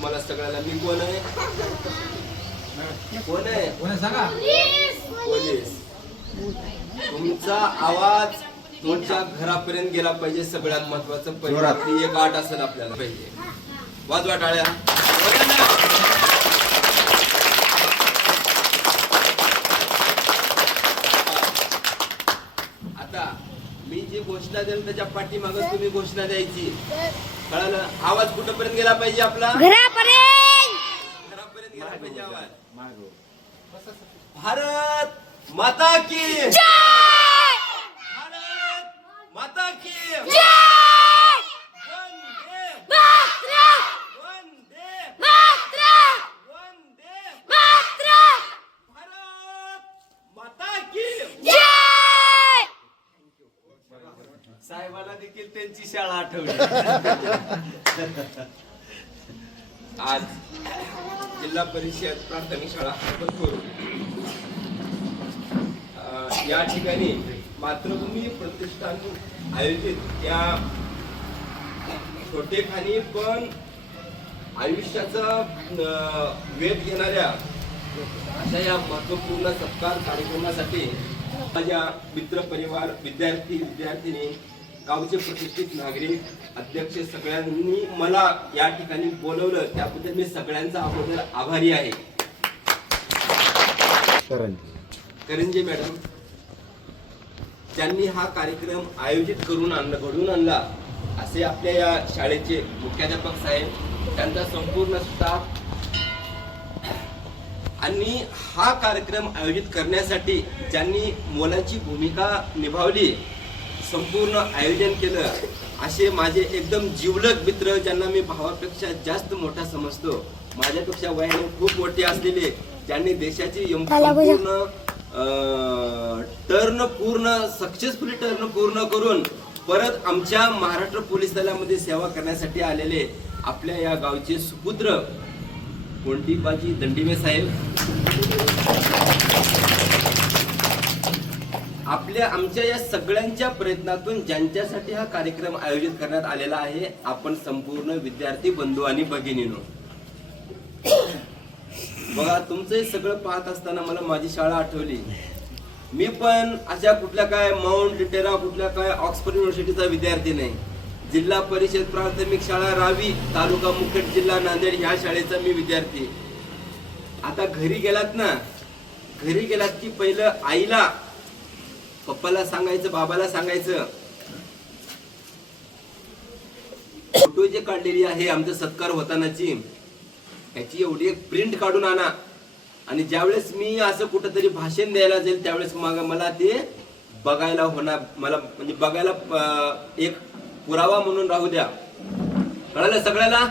तुम्हाला सगळ्यांना मी कोण आहे? कोण आहे सांगा? पोलीस. तुमचा आवाज तुमच्या घरापर्यंत गेला पाहिजे. सगळ्यात महत्वाचं पहिली एक आठ असेल आपल्याला पाहिजे. वाजवा टाळ्या. आता मी जी घोषणा देईल त्याच्या पाठीमागे तुम्ही घोषणा द्यायची. कळलं? आवाज कुठपर्यंत गेला पाहिजे? आपला घरापर्यंत गेला पाहिजे आवाज. भारत माता की जय. भारत माता की जय. वंदे मातरम. वंदे मातरम. वंदे मातरम. भारत माता की जय. साहेबांना देखील त्यांची शाळा आठवली. आज जिल्हा परिषद प्राथमिक शाळा आपण करू. या ठिकाणी मातृभूमी प्रतिष्ठान आयोजित या छोटेखानी पण आयुष्याचा वेध घेणाऱ्या अशा या महत्वपूर्ण सत्कार कार्यक्रमासाठी माझ्या मित्र परिवार, विद्यार्थी विद्यार्थिनी, गावचे प्रतिष्ठित नागरिक, अध्यक्ष सगळ्यांनी मला या ठिकाणी बोलवलं त्याबद्दल मी सगळ्यांचा अगोदर आभारी आहे. करंजे मॅडम ज्यांनी हा कार्यक्रम आयोजित करून घडवून आणला असे आपल्या या शाळेचे मुख्याध्यापक साहेब, त्यांचा संपूर्ण स्टाफ आणि हा कार्यक्रम आयोजित करण्यासाठी ज्यांनी मोलाची भूमिका निभावली, संपूर्ण आयोजन केलं असे माझे एकदम जिवलग मित्र, ज्यांना मी भावापेक्षा जास्त मोठा समजतो, माझ्यापेक्षा वयाने खूप मोठे असलेले, ज्यांनी देशाची संपूर्ण सक्सेसफुली टर्न पूर्ण करून परत आमच्या महाराष्ट्र पोलीस दलामध्ये सेवा करण्यासाठी आलेले आपल्या या गावचे सुपुत्र कोंडीबाजी दंडिमे साहेब, आमच्या या सगळ्यांच्या प्रयत्नातून ज्यांच्यासाठी हा कार्यक्रम आयोजित करण्यात आलेला आहे, आपण संपूर्ण विद्यार्थी बंधू आणि भगिनींनो, बघा तुमचं हे सगळं पाहत असताना मला माझी शाळा आठवली. मी पण अशा कुठल्या काय माउंट लिटेरा कुठल्या काय ऑक्सफर्ड युनिव्हर्सिटीचा विद्यार्थी नाही. जिल्हा परिषद प्राथमिक शाळा रावी, तालुका मुखेड, जिल्हा नांदेड ह्या शाळेचा मी विद्यार्थी. आता घरी गेलात ना, घरी गेलात की पहिलं आईला, पप्पाला सांगायचं, बाबाला सांगायचं, फोटो जे काढलेली आहे आमचा सत्कार होतानाची, त्याची एवढी एक प्रिंट काढून आणा आणि ज्यावेळेस मी असं कुठंतरी भाषण द्यायला जाईल त्यावेळेस मला ते बघायला होणार, मला म्हणजे बघायला एक पुरावा म्हणून राहू द्या. कळलं सगळ्याला?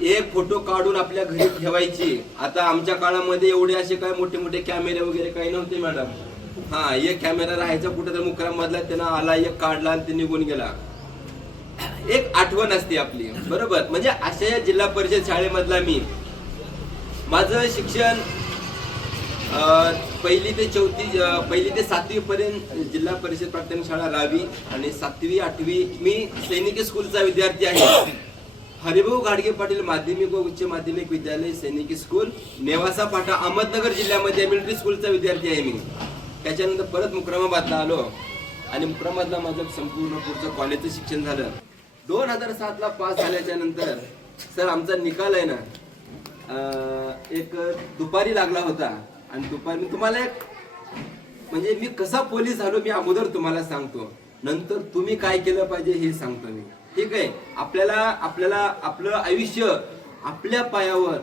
एक फोटो काढून आपल्या घरी ठेवायची. आता आमच्या काळामध्ये एवढे असे काय मोठे मोठे कॅमेरे वगैरे काही नव्हते मॅडम. हा, एक कॅमेरा राहायचा कुठेतरी मुकरा मधला, त्यांना आला, एक काढला आणि ते निघून गेला. एक आठवण असते आपली, बरोबर? म्हणजे अशा या जिल्हा परिषद शाळेमधला मी, माझं शिक्षण पहिली ते 7वी पर्यंत जिल्हा परिषद प्राथमिक शाळा रावी आणि 7वी 8वी मी सैनिकी स्कूलचा विद्यार्थी आहे. हरिभाऊ घाडगे पाटील माध्यमिक व उच्च माध्यमिक विद्यालय सैनिकी स्कूल, नेवासा पाटा, अहमदनगर जिल्ह्यामध्ये मिलिटरी स्कूलचा विद्यार्थी आहे मी. त्याच्यानंतर परत मुक्रामाबादला आलो आणि मुक्रामाबादला माझं संपूर्ण पुढचं कॉलेजचं शिक्षण झालं. 2007ला पास झाल्याच्या नंतर सर आमचा निकाल आहे ना, एक दुपारी लागला होता आणि दुपारी तुम्हाला एक म्हणजे मी कसा पोलीस झालो मी अगोदर तुम्हाला सांगतो, नंतर तुम्ही काय केलं पाहिजे हे सांगतो मी. ठीक आहे? आपल्याला आपलं आयुष्य आपल्या पायावर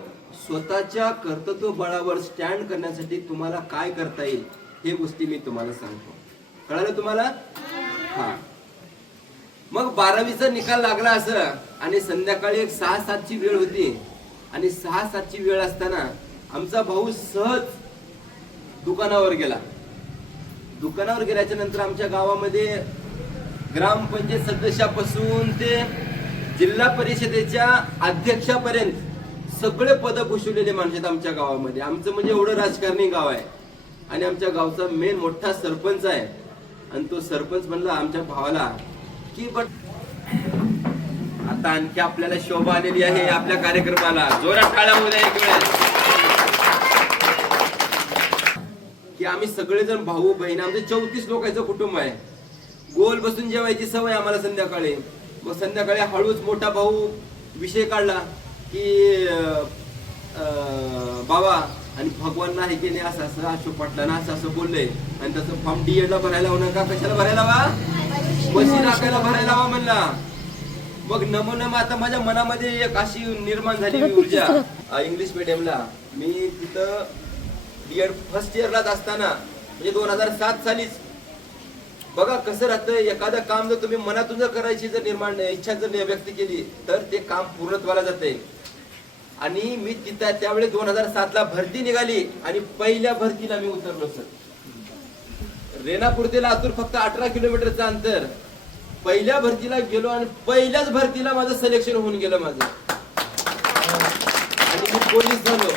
स्वतःच्या कर्तृत्व बळावर स्टँड करण्यासाठी तुम्हाला काय करता येईल हे गोष्टी मी तुम्हाला सांगतो. कळालं तुम्हाला? हा. मग 12वीचा निकाल लागला असं आणि संध्याकाळी एक 6-7ची वेळ होती आणि 6-7ची वेळ असताना आमचा भाऊ सहज दुकानावर गेला. दुकानावर गेल्याच्या नंतर आमच्या गावामध्ये ग्रामपंचायत सदस्यापासून ते जिल्हा परिषदेच्या अध्यक्षापर्यंत सगळे पद भूषवलेले माणसं आहेत आमच्या गावामध्ये. आमचं म्हणजे एवढं राजकारणी गाव आहे आणि आमच्या गावचा मेन मोठा सरपंच आहे. आणि तो सरपंच म्हणला आमच्या भावाला की बट आता आणखी आपल्याला शोभा आलेली आहे आपल्या कार्यक्रमाला. जोरात टाळ्या होऊ द्या एक वेळेस. की आम्ही सगळेजण भाऊ बहीण, आमचं 34 लोकांचं कुटुंब आहे. गोल बसून जेवायची सवय आम्हाला संध्याकाळी. मग संध्याकाळी हळूच मोठा भाऊ विषय काढला की बाबा आणि भगवान नाही की नाही असं असं अशोक पाटलांना असं असं बोललंय आणि त्याचं फॉर्म DED ला भरायला होणार का, कशाला भरायला वा, मशीन राखायला भरायला वा म्हणला. मग नमून आता माझ्या मनामध्ये एक अशी निर्माण झाली ऊर्जा. इंग्लिश मीडियमला मी तिथं DED फर्स्ट इयरलाच असताना म्हणजे 2007 सालीच बघा कसं राहतं. एखादं काम जर तुम्ही मनातून जर करायची जर निर्माण इच्छा जर व्यक्त केली तर ते काम पूर्णत्वाला जाते. आणि मी तिथं त्यावेळी 2007 ला भरती निघाली आणि पहिल्या भरतीला मी उतरलो सर. रेणापूर ते लातूर फक्त 18 किलोमीटरचं अंतर. पहिल्या भरतीला गेलो आणि पहिल्याच भरतीला माझं सिलेक्शन होऊन गेलं माझं. आणि मी पोलीस झालो.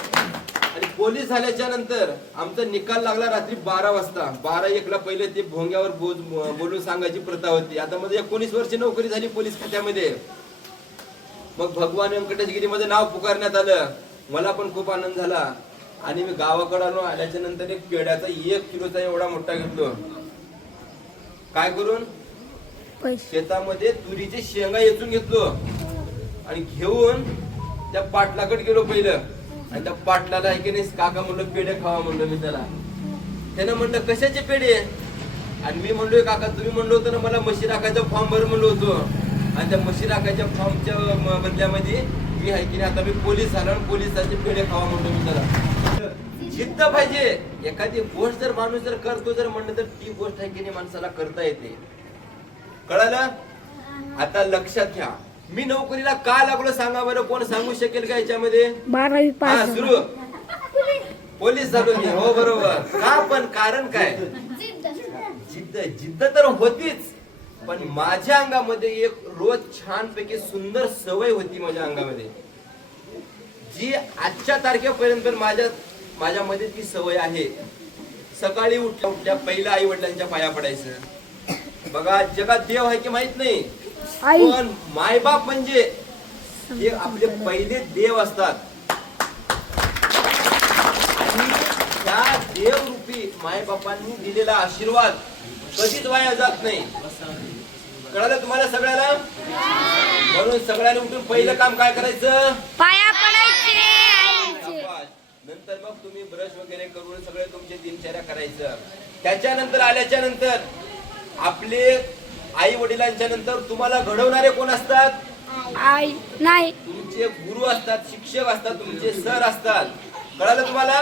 आणि पोलीस झाल्याच्या नंतर आमचा निकाल लागला रात्री 12 वाजता. 12-1 ला पहिले ते भोंग्यावर बोलून सांगायची प्रथा होती. आता मध्ये 19 वर्ष नोकरी झाली पोलीस खात्यामध्ये. मग भगवान व्यंकटेशगिरी मध्ये नाव पुकारण्यात आलं. मला पण खूप आनंद झाला. आणि मी गावाकडे आलो. आल्याच्या नंतर एक पेड्याचा 1 किलोचा एवढा मोठा घेतलो. काय करून शेतामध्ये तुरीचे शेंगा येचून घेतलो आणि घेऊन त्या पाटलाकडे गेलो पहिलं. आणि त्या पाटलाला आहे की नाही काका म्हणलं पेढे खावा म्हणलं मी त्याला. त्यानं म्हणलं कशाचे पेढे. आणि मी म्हणलोय काका तुम्ही म्हणलो होतं ना मला म्हशी राखायचा फॉर्म भर म्हणलो होतो. आणि त्या म्हशी राखायच्या फॉर्मच्या बदल्यामध्ये मी आहे की नाही आता मी पोलीस झालो आणि पोलिसाचे पेढे खावा म्हणलो मी त्याला. जिद्द पाहिजे. एखादी गोष्ट जर माणूस जर करतो जर म्हणलं तर ती गोष्ट आहे की नाही माणसाला करता येते. कळालं. आता लक्षात घ्या मी नोकरीला का लागलो सांगा बरं. कोण सांगू शकेल का याच्यामध्ये. 12वी पास सुरू पोलीस झालो मी. हो बरोबर. का पण कारण काय. जिद्द तर होतीच. पण माझ्या अंगामध्ये एक रोज छानपैकी सुंदर सवय होती माझ्या अंगामध्ये जी आजच्या तारखेपर्यंत माझ्यामध्ये ती सवय आहे. सकाळी उठल्या पहिल्या आई वडिलांच्या पाया पडायचं. बघा जगात देव आहे की माहित नाही पण मायबाप म्हणजे हे आपले पहिले देव असतात. आणि त्या देवरूपी मायबापांनी दिलेला आशीर्वाद कधीच वाया जात नाही. कळालं तुम्हाला सगळ्याला. म्हणून सगळ्यांनी उठून पहिलं काम काय करायचं पाया पडायचे. नंतर मग तुम्ही ब्रश वगैरे करून सगळे तुमचे दिनचर्या करायचं. त्याच्यानंतर आल्याच्या नंतर आपले आई वडिलांच्या नंतर तुम्हाला घडवणारे कोण असतात. आई नाही तुमचे गुरु असतात, शिक्षक असतात, तुमचे सर असतात. कळालं तुम्हाला.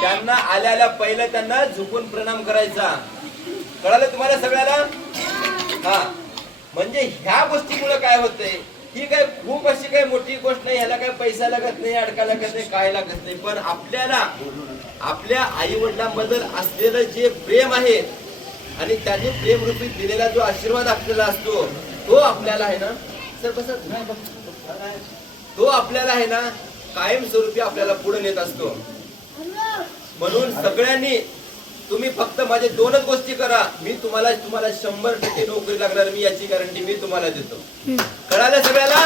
त्यांना आल्याला पहिलं त्यांना झुकून प्रणाम करायचा. कळालं तुम्हाला सगळ्याला. हा म्हणजे ह्या गोष्टीमुळे काय होतंय ही काय खूप अशी काही मोठी गोष्ट नाही. ह्याला काय पैसा लागत नाही, अडका लागत नाही, काय लागत नाही. पण आपल्याला आपल्या आई वडिलांबद्दल असलेलं जे प्रेम आहे आणि त्याने प्रेम रूपी दिलेला जो आशीर्वाद आपल्याला असतो तो आपल्याला आहे ना सर बस तो आपल्याला आहे ना कायमस्वरूपी आपल्याला पुढे नेत असतो. म्हणून सगळ्यांनी तुम्ही फक्त माझे 2च गोष्टी करा. मी तुम्हाला 100% नोकरी लागणार मी याची गॅरंटी मी तुम्हाला देतो. कळालं सगळ्याला.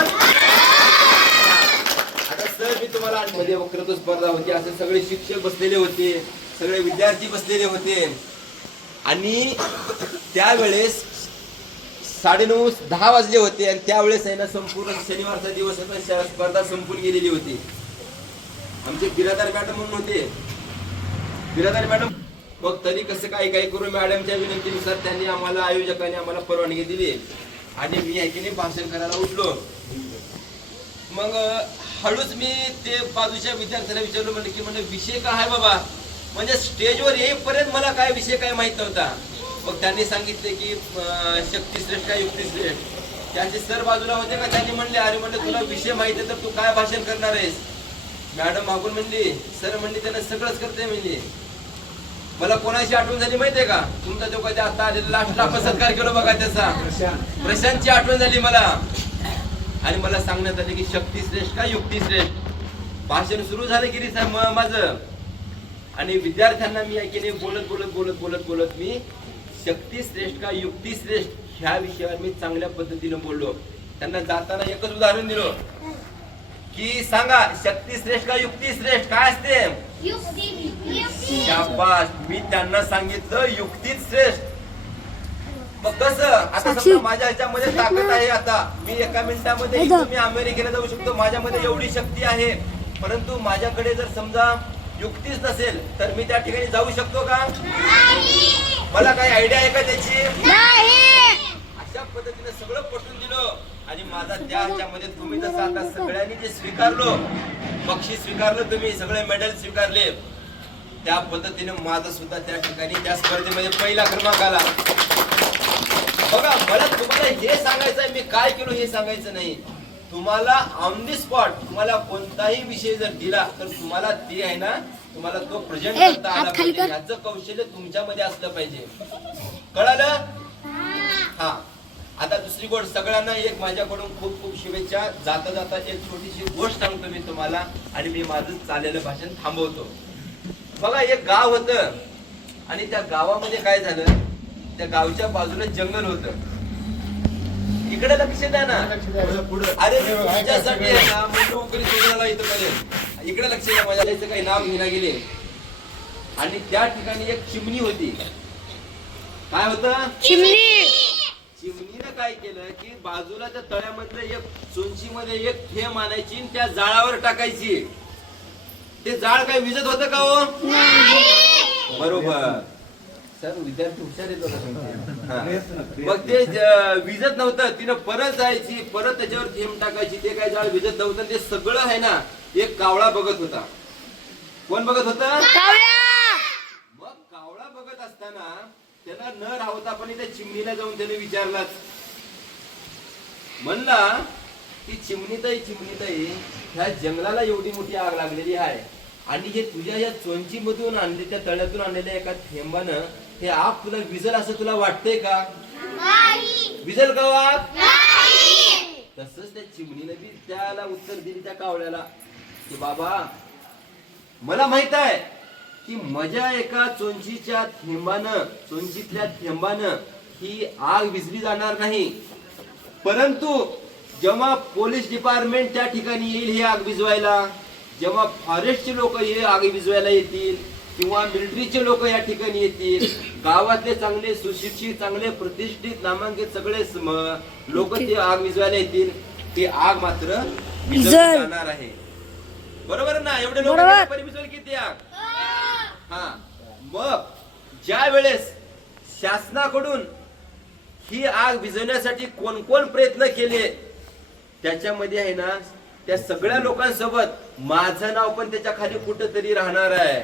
आता सर मी तुम्हाला मध्ये वक्तृत्व स्पर्धा होती. असे सगळे शिक्षक बसलेले होते, सगळे विद्यार्थी बसलेले होते. आणि त्यावेळेस 9:30-10 वाजले होते. आणि त्यावेळेस आहे ना संपूर्ण शनिवारचा दिवस होता. स्पर्धा संपून गेलेली होती. आमचे बिरादार मॅडम म्हणून होते. बिरादार मॅडम मग तरी कसं काही करून मॅडमच्या विनंतीनुसार त्यांनी आम्हाला आयोजकांनी आम्हाला परवानगी दिली. आणि मी आहे की नाही भाषण करायला उठलो. मग हळूच मी ते बाजूच्या विद्यार्थ्याला विचारलं म्हणलं विषय काय आहे बाबा. म्हणजे स्टेजवर येईपर्यंत मला काय विषय काय माहित नव्हता. मग त्यांनी सांगितले की शक्तिश्रेष्ठ का युक्तिश्रेष्ठ. त्यांचे सर बाजूला होते का त्यांनी म्हणले अरे म्हणलं तुला विषय माहिती आहे तर तू काय भाषण करणार आहेस. मॅडम मागून म्हणली सर म्हणली त्यांना सगळंच करते म्हणजे. मला कोणाची आठवण झाली माहितीये का. तुमचा जो कधी आता आलेला लास्टला आपण सत्कार केलो बघा त्याचा प्रशांतची आठवण झाली मला. आणि मला सांगण्यात आले की शक्तिश्रेष्ठ का युक्तिश्रेष्ठ. भाषण सुरू झालं की माझं. आणि विद्यार्थ्यांना मी ऐकले बोलत बोलत बोलत बोलत बोलत मी शक्तिश्रेष्ठ का युक्तिश्रेष्ठ ह्या विषयावर मी चांगल्या पद्धतीने बोललो. त्यांना जाताना एकच उदाहरण दिलं की सांगा शक्ती श्रेष्ठ का युक्ती श्रेष्ठ काय असते? शाबास. मी त्यांना सांगितलं युक्तीच श्रेष्ठ. मग कसं आता समजा माझ्या ह्याच्यामध्ये ताकद आहे, आता मी एका मिनिटामध्ये मी अमेरिकेला जाऊ शकतो, माझ्यामध्ये एवढी शक्ती आहे, परंतु माझ्याकडे जर समजा युक्तीच नसेल तर मी त्या ठिकाणी जाऊ शकतो का? मला काही आयडिया आहे का त्याची? अशा पद्धतीने सगळं पटवून दिलं आणि माझा त्या ह्याच्यामध्ये तुम्ही जसं आता सगळ्यांनी जे स्वीकारलो, बक्षीस स्वीकारलं, तुम्ही सगळे मेडल स्वीकारले, त्या पद्धतीने माझा सुद्धा त्या ठिकाणी त्या स्पर्धेमध्ये पहिला क्रमांक आला. बघा मला तुम्हाला हे सांगायचं आहे, मी काय केलो हे सांगायचं नाही. तुम्हाला ऑन दी स्पॉट तुम्हाला कोणताही विषय जर दिला तर तुम्हाला ते आहे ना, तुम्हाला तो प्रेझेंट करता आला पाहिजे. याचं कौशल्य तुमच्यामध्ये असलं पाहिजे. कळालं? हा. आता दुसरी गोष्ट, सगळ्यांना एक माझ्याकडून खूप खूप शुभेच्छा. जाता जाता एक छोटीशी गोष्ट सांगतो मी तुम्हाला आणि मी माझं चाललेलं भाषण थांबवतो. बघा एक गाव होतं आणि त्या गावामध्ये काय झालं, त्या गावच्या बाजूला जंगल होतं. इकडे लक्ष द्या ना. अरे तुमच्यासाठी आहे ना, मी नोकरी सोडायला इथं पर्यंत इकडे लक्ष द्या. माझ्या याचं काही नाव घेण्या गेले आणि त्या ठिकाणी एक चिमणी होती. काय होतं? चिमणीनं काय केलं की बाजूला त्या तळ्यामधलं एक चोंचीमध्ये एक थेंब आणायची आणि त्या जाळावर टाकायची. ते जाळ काय विजत होतं का हो? बरोबर. सर विद्यार्थी हुशार येत होता. मग ते विजत नव्हतं, तिनं परत जायची, परत त्याच्यावर थेंब टाकायची, ते काय जाळ विजत नव्हतं. ते सगळं आहे ना एक कावळा बघत होता. कोण बघत होता? मग कावळा बघत असताना त्याला न राहता पण त्या चिमणीला जाऊन त्याने विचारलाच, म्हणला की चिमणीताई ह्या जंगलाला एवढी मोठी आग लागलेली आहे आणि हे तुझ्या या चोंची मधून आणले, त्या तळ्यातून आणलेल्या एका थेंबानं हे आग तुला विजल असं तुला वाटतंय का? विजल का आग? तसंच त्या चिमणीने बी त्याला उत्तर दिली त्या कावळ्याला की बाबा मला माहित आहे की माझ्या एका चोंचीतल्या थेंबानं ही आग विझली जाणार नाही, परंतु जेव्हा पोलीस डिपार्टमेंट त्या ठिकाणी येईल ही आग विझवायला, जेव्हा फॉरेस्टचे लोक हे आग विझवायला येतील किंवा मिलिटरीचे लोक या ठिकाणी येतील, गावातले चांगले सुशिक्षित चांगले प्रतिष्ठित नामांकित सगळे लोक ते आग विझवायला येतील, ती आग मात्र विझवली जाणार आहे. बरोबर ना? एवढे लोक विझवली किती आग? हा. मग ज्या वेळेस शासनाकडून ही आग विझवण्यासाठी कोण कोण प्रयत्न केले त्याच्यामध्ये आहे ना त्या सगळ्या लोकांसोबत माझं नाव पण त्याच्या खाली कुठंतरी राहणार आहे.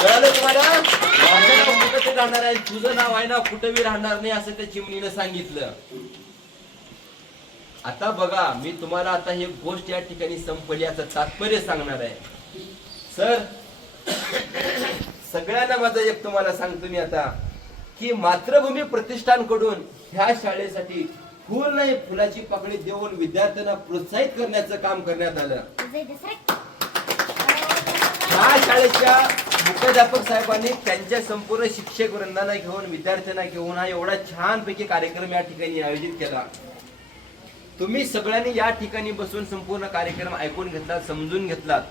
कळालं तुम्हाला? माझं नाव कुठंतरी राहणार आहे, तुझं नाव आहे ना कुठं बी राहणार नाही असं त्या चिमणीनं सांगितलं. आता बघा मी तुम्हाला आता ही गोष्ट या ठिकाणी संपली याचं तात्पर्य सांगणार आहे. सर सगळ्यांना माझं एक तुम्हाला सांगतो मी आता की मातृभूमी प्रतिष्ठानकडून ह्या शाळेसाठी फुल नाही फुलाची पाकळी देऊन विद्यार्थ्यांना प्रोत्साहित करण्याचं काम करण्यात आलं. ह्या शाळेच्या मुख्याध्यापक साहेबांनी त्यांच्या संपूर्ण शिक्षक वृंदाला घेऊन विद्यार्थ्यांना घेऊन हा एवढा छानपैकी कार्यक्रम या ठिकाणी आयोजित केला. तुम्ही सगळ्यांनी या ठिकाणी बसून संपूर्ण कार्यक्रम ऐकून घेतला, समजून घेतलात.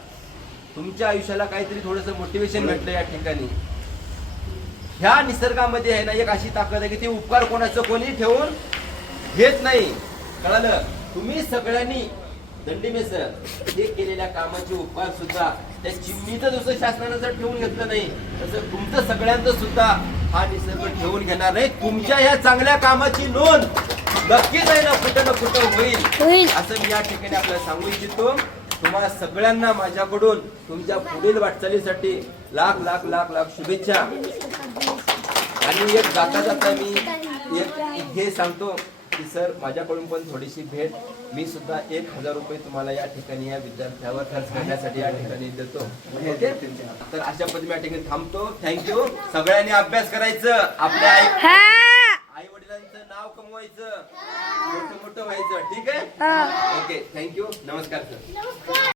तुमच्या आयुष्याला काहीतरी थोडंसं मोटिवेशन भेटलं या ठिकाणी. ह्या निसर्गामध्ये आहे ना एक अशी ताकद आहे की ते उपकार कोणाचं कोणी ठेवून घेत नाही. कळालं? तुम्ही सगळ्यांनी दंडीमे सर हे केलेल्या कामाचे उपकार सुद्धा त्या चिमणीचं जसं शासनानं जर ठेवून घेतलं नाही तसं तुमचं सगळ्यांचं सुद्धा हा निसर्ग ठेवून घेणार नाही. तुमच्या ह्या चांगल्या कामाची नोंद नक्कीच आहे ना कुठं होईल असं मी या ठिकाणी आपल्याला सांगू इच्छितो. तुम्हाला सगळ्यांना माझ्याकडून तुमच्या पुढील वाटचालीसाठी लाख लाख लाख लाख शुभेच्छा. आणि एक जाता जाता मी एक हे सांगतो की सर माझ्याकडून पण थोडीशी भेट मी सुद्धा 1000 रुपये तुम्हाला या ठिकाणी या विद्यार्थ्यावर खर्च करण्यासाठी या ठिकाणी देतो. ओके, तर अशा पद्धतीने या ठिकाणी थांबतो. थँक्यू. सगळ्यांनी अभ्यास करायचं, आपल्या आई वडिलांचं नाव कमवायचं, मोठं व्हायचं. ठीक आहे? Okay, thank you. नमस्कार सर.